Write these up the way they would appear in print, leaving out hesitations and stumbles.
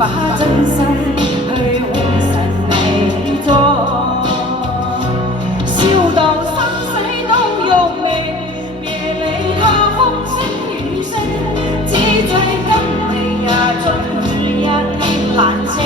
把真心去換成你咗，笑到生死都用命，別理他風聲雨聲，只最今未也終於一天難清。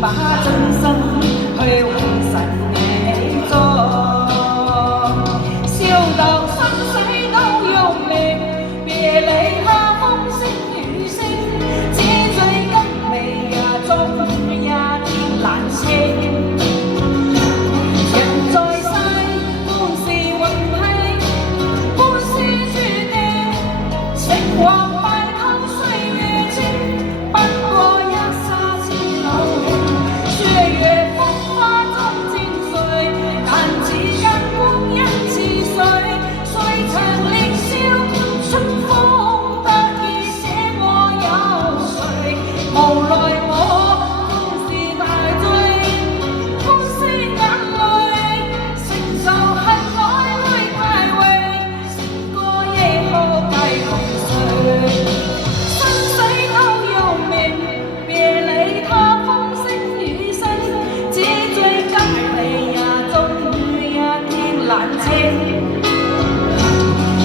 把真心去換成你咗，笑到生死都用命，別理他風聲雨聲，只最今未也終於一天難清。人在世，半是運氣，半是注定，情或敗透歲月清，不過一剎似流年。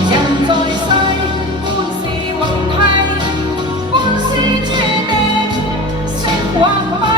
人在世，半是運氣，半是注定，成或敗。